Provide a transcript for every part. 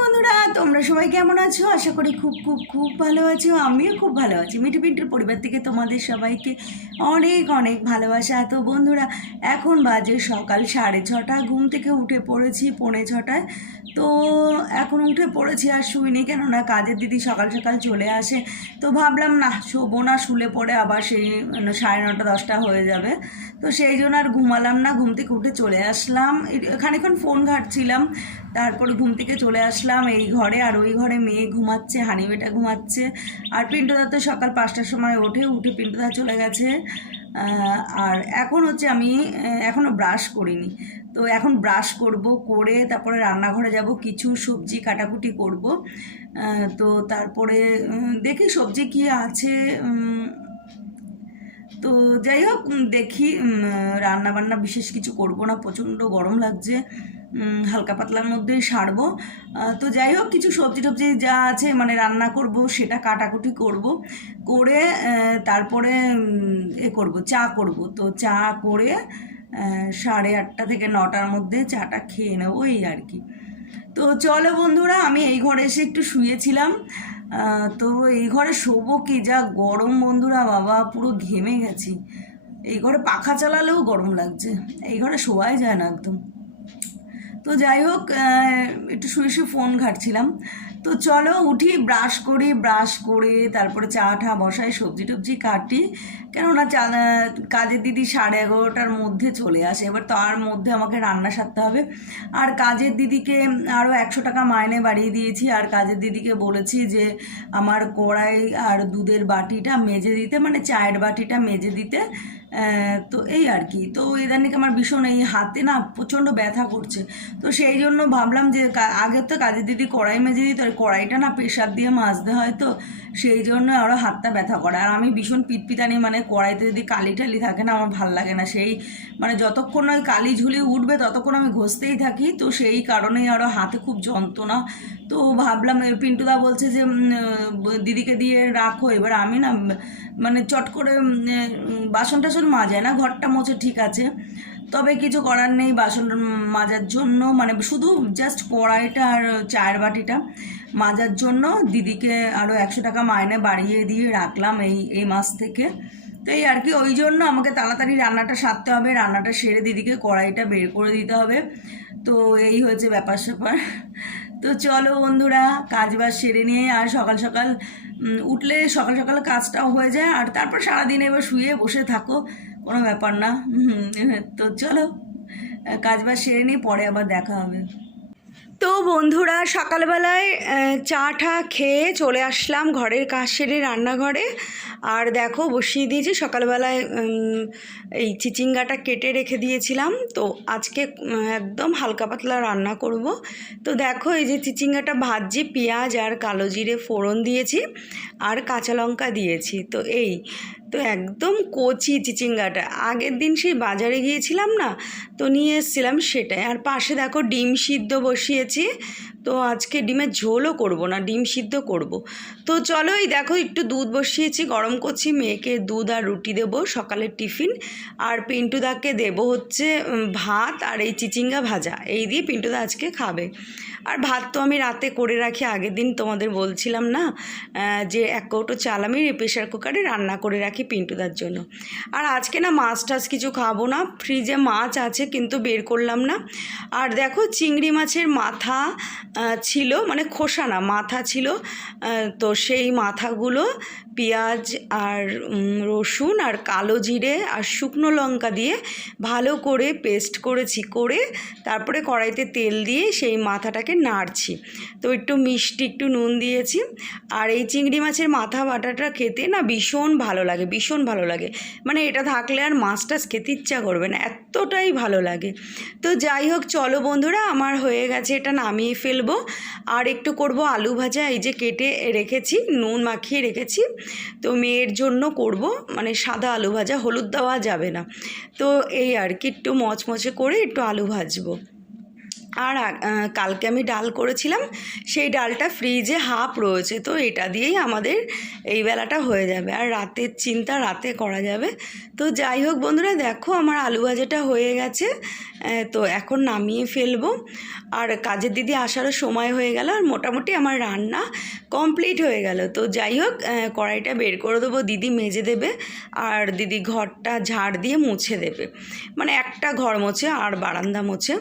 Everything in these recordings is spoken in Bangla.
বন্ধুরা। তোমরা সবাই কেমন আছো? আশা করি খুব খুব খুব ভালো আছো। আমিও খুব ভালো আছি। মিঠু পিন্টুর পরিবার থেকে তোমাদের সবাইকে অনেক অনেক ভালোবাসা। তো বন্ধুরা, এখন বাজে সকাল সাড়ে ছটা। ঘুম থেকে উঠে পড়েছি পৌনে ছটায়। তো এখন উঠে পড়েছি আর শুইনি কেননা কাজের দিদি সকাল সকাল চলে আসে। তো ভাবলাম না শোবো না, শুলে পড়ে আবার সেই সাড়ে নটা, দশটা হয়ে যাবে। তো সেই জন্য আর ঘুমালাম না। ঘুম থেকে উঠে চলে আসলাম। খানিকক্ষণ ফোন ঘাটছিলাম। তারপরে ঘুম থেকে চলে আসলাম এই ঘরে, আর ওই ঘরে মেয়ে ঘুমাচ্ছে, হানি বেটা ঘুমাচ্ছে। আর পিন্টুদা তো সকাল পাঁচটার সময় ওঠে, উঠে পিন্টুদা চলে গেছে। আর এখন হচ্ছে আমি এখনও ব্রাশ করিনি। তো এখন ব্রাশ করব, করে তারপরে রান্নাঘরে যাব, কিছু সবজি কাটাকুটি করব। তো তারপরে দেখি সবজি কি আছে তো যাই হোক দেখি রান্না বান্না বিশেষ কিছু করব না, প্রচণ্ড গরম লাগছে। হালকা পাতলার মধ্যেই সারবো। তো যাই হোক, কিছু সবজি টবজি যা আছে মানে রান্না করব, সেটা কাটাকুটি করব। করে তারপরে এ করব, চা করব। তো চা করে সাড়ে আটটা থেকে নটার মধ্যে চাটা খেয়ে নেব, এই আর কি। তো চলো বন্ধুরা, আমি এই ঘরে এসে একটু শুয়েছিলাম। তো এই ঘরে শোবো কি যা গরম বন্ধুরা, বাবা, পুরো ঘেমে গেছি। এই ঘরে পাখা চালালেও গরম লাগছে। এই ঘরে শোয়াই যায় না একদম। তো যাই হোক একটু শুয়ে শুয়ে ফোন ঘাটছিলাম। তো চলো উঠি, ব্রাশ করি, ব্রাশ করে তারপরে চা ঠা বসাই, সবজি টবজি কাটি। কেননা চা কাজের দিদি সাড়ে এগারোটার মধ্যে চলে আসে। এবার তার মধ্যে আমাকে রান্না সারতে হবে। আর কাজের দিদিকে আরও একশো টাকা মাইনে বাড়িয়ে দিয়েছি। আর কাজের দিদিকে বলেছি যে, আমার কড়াই আর দুধের বাটিটা মেজে দিতে। মানে চায়ের বাটিটা মেজে দিতে। তো এই আর কি। তো ইদানিক আমার ভীষণ এই হাতে না প্রচণ্ড ব্যথা করছে। তো সেই জন্য ভাবলাম যে কা- আগে তো কাজের দিদি কড়াই মেজে দিত কড়াইটা না প্রেশার দিয়ে মাজতে হয় তো, সেই জন্য আরও হাতটা ব্যথা করে। আর আমি ভীষণ পিতপিতানি মানে কড়াইতে যদি কালি টালি থাকে না, আমার ভালো লাগে না। সেই মানে যতক্ষণ ওই কালি ঝুলি উঠবে, ততক্ষণ আমি ঘষতেই থাকি। তো সেই কারণেই আরও হাতে খুব যন্ত্রণা। তো ভাবলাম পিন্টুদা বলছে যে দিদিকে দিয়ে রাখো। এবার আমি না মানে চট করে বাসন টাসন মাজায় না, ঘরটা মোছে ঠিক আছে। তবে কিছু করার নেই বাসন মাজার জন্য মানে শুধু জাস্ট কড়াইটা আর চায়ের বাটিটা মাজার জন্য। দিদিকে আরও একশো টাকা মাইনে বাড়িয়ে দিয়ে রাখলাম এই এই মাস থেকে। তো এই আর কি, ওই জন্য আমাকে তাড়াতাড়ি রান্নাটা সারতে হবে, রান্নাটা সেরে দিদিকে কড়াইটা বের করে দিতে হবে। তো এই হয়েছে ব্যাপার স্যাপার তো চলো বন্ধুরা, কাজ বাজ সেরে নিয়ে আর সকাল সকাল উঠলে সকাল সকাল কাজটাও হয়ে যায়, আর তারপর সারাদিন এবার শুয়ে বসে থাকো, কোনো ব্যাপার না। তো চলো, কাজ বাজ সেরে নিয়ে পরে আবার দেখা হবে। তো বন্ধুরা, সকালবেলায় চা টা খেয়ে চলে আসলাম ঘরের কাজ সেরে রান্নাঘরে। আর দেখো, বসিয়ে দিয়েছি। সকালবেলায় এই চিচিঙ্গাটা কেটে রেখে দিয়েছিলাম। তো আজকে একদম হালকা পাতলা রান্না করব। তো দেখো, এই যে চিচিঙ্গাটা ভাজছি, পেঁয়াজ আর কালো জিরে ফোড়ন দিয়েছি আর কাঁচা লঙ্কা দিয়েছি। তো এই তো একদম কচি চিচিঙ্গাটা। আগের দিন সেই বাজারে গিয়েছিলাম না, তো নিয়ে এসেছিলাম সেটাই। আর পাশে দেখো ডিম সিদ্ধ বসিয়েছি তো আজকে ডিমের ঝোলও করব না, ডিম সিদ্ধ করব। তো চলো এই দেখো একটু দুধ বসিয়েছি, গরম করছি, মেয়েকে দুধ আর রুটি দেবো সকালের টিফিন। আর পিন্টুদাকে দেবো হচ্ছে ভাত আর এই চিচিঙ্গা ভাজা। এই দিয়ে পিন্টুদা আজকে খাবে। আর ভাত তো আমি রাতে করে রাখি, আগের দিন তোমাদের বলছিলাম না যে এক কৌটো চাল আমি প্রেশার কুকারে রান্না করে রাখি পিন্টুদার জন্য। আর আজকে না মাছ টাছ কিছু খাব না, ফ্রিজে মাছ আছে কিন্তু বের করলাম না। আর দেখো চিংড়ি মাছের মাথা ছিল মানে খোসা না, মাথা ছিল। তো সেই মাথাগুলো পেঁয়াজ আর রসুন আর কালো জিরে আর শুকনো লঙ্কা দিয়ে ভালো করে পেস্ট করেছি, করে তারপরে কড়াইতে তেল দিয়ে সেই মাথাটাকে নাড়ছি। তো একটু মিষ্টি, একটু নুন দিয়েছি। আর এই চিংড়ি মাছের মাথা বাটাটা খেতে না ভীষণ ভালো লাগে, ভীষণ ভালো লাগে। মানে এটা থাকলে আর মাছ টাছ খেতে ইচ্ছা করবে না, এতটাই ভালো লাগে। তো যাই হোক, চলো বন্ধুরা, আমার হয়ে গেছে, এটা নামিয়ে ফেলব। আর একটু করব আলু ভাজা, এই যে কেটে রেখেছি, নুন মাখিয়ে রেখেছি। তো মেয়ের জন্য করব মানে সাদা আলু ভাজা, হলুদ দেওয়া যাবে না। তো এই আর কি, একটু মচমচে করে একটু আলু ভাজবো। আর কালকে আমি ডাল করেছিলাম, সেই ডালটা ফ্রিজে হাফ রয়েছে, তো এটা দিয়েই আমাদের এই বেলাটা হয়ে যাবে। আর রাতের চিন্তা রাতে করা যাবে। তো যাই হোক বন্ধুরা, দেখো আমার আলু ভাজাটা হয়ে গেছে তো এখন নামিয়ে ফেলব। আর কাজের দিদি আসারও সময় হয়ে গেল, আর মোটামুটি আমার রান্না কমপ্লিট হয়ে গেল। তো যাই হোক কড়াইটা বের করে দেবো, দিদি মেজে দেবে, আর দিদি ঘরটা ঝাড় দিয়ে মুছে দেবে। মানে একটা ঘর মোছে, আর বারান্দা মোছে।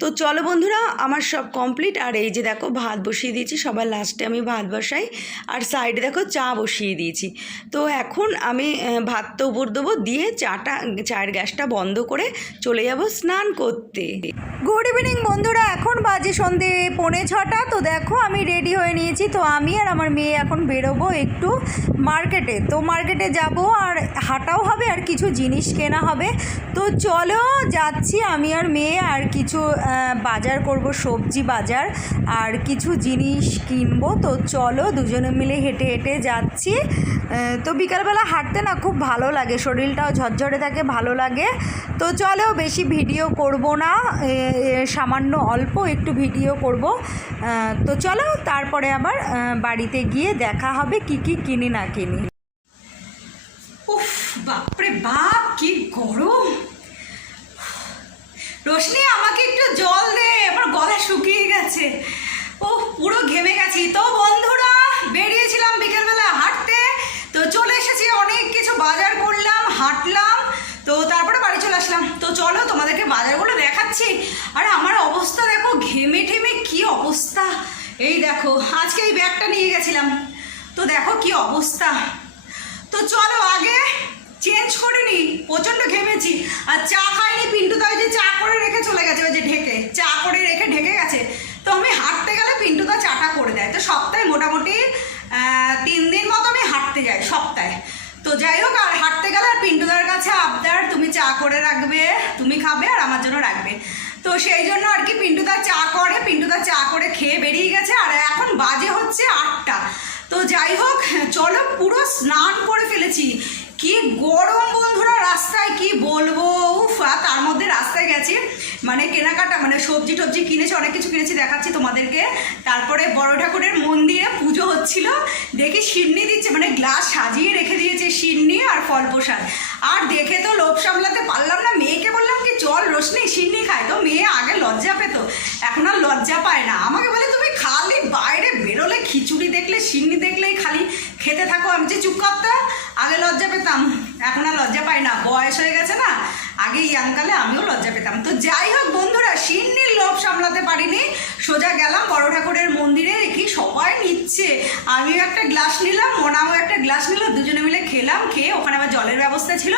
তো চলো বন্ধুরা, আমার সব কমপ্লিট আর এই যে দেখো, ভাত বসিয়ে দিয়েছি, সবার লাস্টে আমি ভাত বসাই। আর সাইডে দেখো, চা বসিয়ে দিয়েছি। তো এখন আমি ভাত ভাতটা উপর দেবো, দিয়ে চাটা, চায়ের গ্যাসটা বন্ধ করে চলে যাব স্নান করতে। গুড ইভিনিং বন্ধুরা, এখন বাজে সন্ধে পৌনে ছটা। তো দেখো, আমি রেডি হয়ে নিয়েছি। তো আমি আর আমার মেয়ে এখন বেরোবো একটু মার্কেটে তো মার্কেটে যাব, আর হাঁটাও হবে, আর কিছু জিনিস কেনা হবে। তো চলো, যাচ্ছি আমি আর মেয়ে, আর কিছু বাজার করব, সবজি বাজার আর কিছু জিনিস কিনবো। তো চলো দুজনে মিলে হেঁটে হেঁটে যাচ্ছি। তো বিকালবেলা হাঁটতে না খুব ভালো লাগে, শরীরটাও ঝরঝরে থাকে, ভালো লাগে। তো চলো বেশি ভিডিও করব না সামান্য অল্প একটু ভিডিও করব। তো চলো তারপরে আবার বাড়িতে গিয়ে দেখা হবে কি কি কিনি না কিনি। উফ, বাপরে বাপ, কি গরম! রোশনি, আমাকে একটু জল দে আমার গলা শুকিয়ে গেছে। ও পুরো ঘেমে গেছি। তো বন্ধুরা, বেরিয়েছিলাম বিকেলবেলা হাঁটতে। তো চলে এসেছি, অনেক কিছু বাজার করলাম, হাঁটলাম। তো তারপরে বাড়ি চলে আসলাম। তো চলো তোমাদেরকে বাজারগুলো দেখাচ্ছি। আর আমার অবস্থা দেখো, ঘেমে ঠেমে কি অবস্থা। এই দেখো, আজকে এই ব্যাগটা নিয়ে গেছিলাম। তো দেখো কি অবস্থা। তো চলো আগে চেঞ্জ করে নি প্রচণ্ড ঘেমেছি। আর চা খাইনি পিন্টু দা ওই যে চা করে রেখে চলে গেছে ওই যে ঢেকে চা করে রেখে ঢেকে গেছে তো আমি হাঁটতে গেলে পিন্টু দা চাটা করে দেয় তো সপ্তাহে মোটামুটি আহ, তিন দিন মতো আমি হাঁটতে যাই সপ্তাহে তো যাই হোক আর হাঁটতে গেলে আর পিন্টুদার কাছে আবদার তুমি চা করে রাখবে, তুমি খাবে আর আমার জন্য রাখবে। তো সেই জন্য আর কি পিন্টুদা চা করে পিন্টুদা চা করে খেয়ে বেরিয়ে গেছে আর এখন বাজে হচ্ছে আটটা। তো যাই হোক, চলো পুরো স্নান করে ফেলেছি। কি গরম বন্ধুরা, রাস্তায় কি বলব? উফ তার মধ্যে রাস্তায় গেছি। মানে কেনাকাটা মানে সবজি টবজি কিনেছি, অনেক কিছু কিনেছি, দেখাচ্ছি তোমাদেরকে। তারপরে বড় ঠাকুরের মন্দিরে পুজো হচ্ছিল। দেখি সিন্নি দিচ্ছে মানে গ্লাস সাজিয়ে রেখে দিয়েছে সিন্নি আর ফল প্রসাদ আর দেখে তো লোভ সামলাতে পারলাম না, মেয়েকে বললাম কি, চল রোশনি, সিন্নি খায়। তো মেয়ে আগে লজ্জা পেত, এখন আর লজ্জা পায় না। আমাকে বলে, তুমি খালি বাইরে বেরোলে, খিচুড়ি দেখলে, সিন্নি দেখলেই খালি খেতে থাকো। আমি যে চুপ করতাম, আগে লজ্জা পেতাম, এখন আর লজ্জা পাই না। বয়স হয়ে গেছে না আগে ইয়াংকালে আমিও লজ্জা পেতাম। তো যাই হোক বন্ধুরা, সিন্নির লোভ সামলাতে পারিনি। সোজা গেলাম বড় ঠাকুরের মন্দিরে, দেখি সবাই নিচ্ছে। আমিও একটা গ্লাস নিলাম, মোনাও একটা গ্লাস নিল, দুজনে মিলে খেলাম, খেয়ে ওখানে আবার জলের ব্যবস্থা ছিল।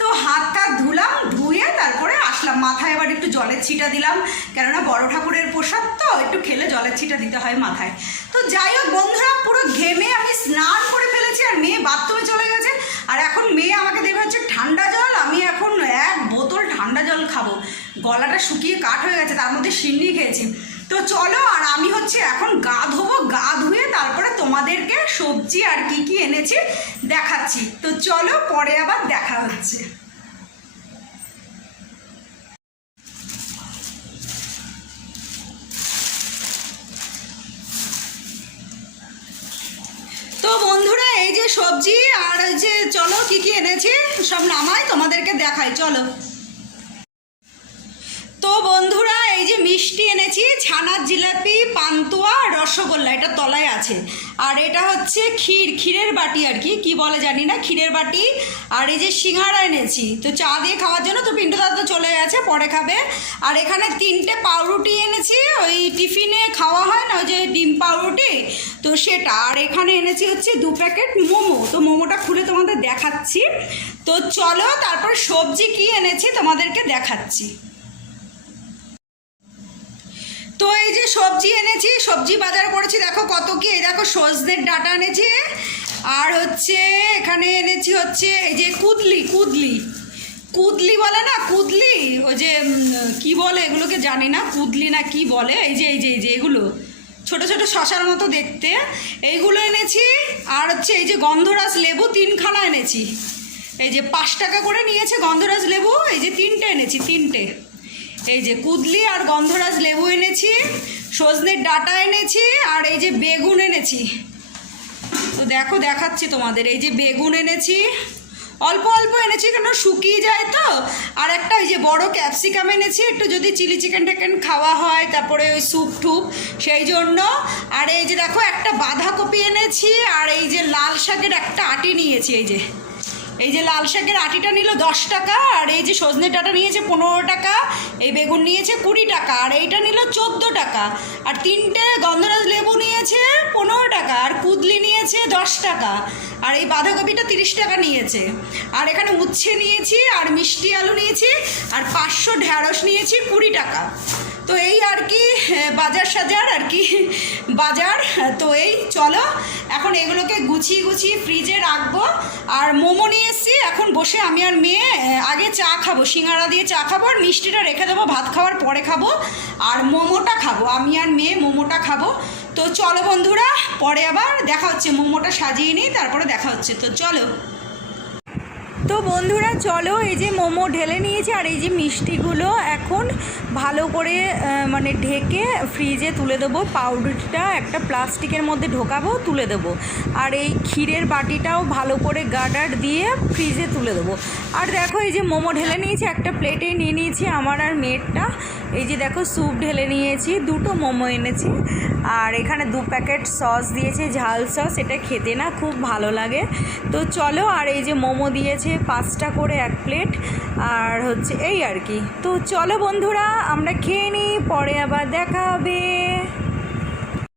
তো হাত টাত ধুলাম, ধুয়ে তারপরে আসলাম। মাথায় আবার একটু জলের ছিটা দিলাম। কেননা বড় ঠাকুরের প্রসাদ তো, একটু খেলে জলের ছিটা দিতে হয় মাথায়। তো যাই হোক বন্ধুরা, পুরো ঘেমে আমি স্নান করে ফেলেছি আর মেয়ে বাথরুমে চলে গেছে। আর এখন মেয়ে আমাকে দেবে হচ্ছে ঠান্ডা জল আমি এখন এক বোতল ঠান্ডা জল খাব। গলাটা শুকিয়ে কাঠ হয়ে গেছে, তার মধ্যে সিন্নি খেয়েছি। তো চলো, আর আমি হচ্ছে এখন গা ধোবো, গা ধুয়ে তারপরে তোমাদেরকে সবজি আর কি কি এনেছি দেখাচ্ছি। তো চলো, পরে আবার দেখা হচ্ছে। তো বন্ধুরা, এই যে সবজি আর যে চলো কি কি এনেছি, সব নামাই, তোমাদেরকে দেখাই। চলো। মিষ্টি এনেছি ছানার জিলাপি, পান্তুয়া, রসগোল্লা, এটা তলায় আছে। আর এটা হচ্ছে ক্ষীর, ক্ষীরের বাটি আর কি কি বলে জানি না, ক্ষীরের বাটি। আর এই যে সিঙ্গাড়া এনেছি, তো চা দিয়ে খাওয়ার জন্য তো পিন্টু দাদা চলে গেছে, পরে খাবে। আর এখানে তিনটে পাউরুটি এনেছি, ওই টিফিনে খাওয়া হয় না, ওই যে ডিম পাউরুটি, তো সেটা। আর এখানে এনেছি হচ্ছে দু প্যাকেট মোমো, তো মোমোটা খুলে তোমাদের দেখাচ্ছি। তো চলো, তারপর সবজি কি এনেছি তোমাদেরকে দেখাচ্ছি। তো এই যে সবজি এনেছি, সবজি বাজার করেছি, দেখো কত কি, এই দেখো সজনের ডাটা এনেছি, আর হচ্ছে এখানে এনেছি হচ্ছে এই যে কুদলি কুদলি। কুদলি বলে না, কুদলি, ওই যে কি বলে এগুলোকে জানি না, কুদলি না কি বলে, এই যে এই যে এই যে, এগুলো। ছোট ছোট শশার মতো দেখতে। এইগুলো এনেছি, আর হচ্ছে এই যে গন্ধরাজ লেবু তিনখানা এনেছি। এই যে পাঁচ টাকা করে নিয়েছে গন্ধরাজ লেবু, এই যে এই যে কুদলি আর গন্ধরাজ লেবু এনেছি সজনের ডাটা এনেছি, আর এই যে বেগুন এনেছি। তো দেখো, দেখাচ্ছি তোমাদের। এই যে বেগুন এনেছি, অল্প অল্প এনেছি, কেন শুকিয়ে যায় তো? আর একটা ওই যে বড় ক্যাপসিকাম এনেছি, একটু যদি চিলি চিকেন টেকেন খাওয়া হয়, তারপরে ওই স্যুপ টুপ, সেই জন্য। আর এই যে দেখো, একটা বাঁধাকপি এনেছি, আর এই যে লাল শাকের একটা আটি নিয়েছি, এই যে। এই যে লাল শাকের আটিটা নিল দশ টাকা, আর এই যে সজনে ডাটা নিয়েছে পনেরো টাকা, এই বেগুন নিয়েছে কুড়ি টাকা, আর এইটা নিল চোদ্দ টাকা। আর তিনটে গন্ধরাজ লেবু নিয়েছে পনেরো টাকা, আর কুদলি নিয়েছে দশ টাকা, আর এই বাঁধাকপিটা তিরিশ টাকা নিয়েছে। আর এখানে উচ্ছে নিয়েছি, আর মিষ্টি আলু নিয়েছি, আর পাঁচশো ঢ্যাঁড়স নিয়েছি কুড়ি টাকা। তো এই আর কি বাজার সাজার আর কি, বাজার। তো এই চলো, এখন এগুলোকে গুছিয়ে গুছিয়ে ফ্রিজে রাখব। আর মোমো নিয়ে এসেছি, এখন বসে আমি আর মেয়ে আগে চা খাব, সিঙ্গারা দিয়ে চা খাব, আর মিষ্টিটা রেখে দেবো, ভাত খাওয়ার পরে খাব, আর মোমোটা খাব। আমি আর মেয়ে মোমোটা খাব। তো চলো বন্ধুরা, পরে আবার দেখা হচ্ছে, মোমোটা সাজিয়ে নিই, তারপরে দেখা হচ্ছে। তো চলো। তো বন্ধুরা, চলো এই যে মোমো ঢেলে নিয়েছি আর এই যে মিষ্টিগুলো এখন ভালো করে মানে ঢেকে ফ্রিজে তুলে দেবো। পাউডারটা একটা প্লাস্টিকের মধ্যে ঢোকাবো, তুলে দেবো। আর এই ক্ষীরের বাটিটাও ভালো করে গার্ডার দিয়ে ফ্রিজে তুলে দেবো। আর দেখো এই যে মোমো ঢেলে নিয়েছি, একটা প্লেটেই নিয়ে নিয়েছি আমার আর মেয়েরটা। এই যে দেখো স্যুপ ঢেলে নিয়েছি, দুটো মোমো এনেছি। আর এখানে দু প্যাকেট সস দিয়েছে, ঝাল সস এটা খেতে না খুব ভালো লাগে। তো চলো, আর এই যে মোমো দিয়েছে পাঁচটা করে এক প্লেট আর হচ্ছে এই আর কি। তো চলো বন্ধুরা, আমরা খেয়ে নিই, পরে আবার দেখা হবে।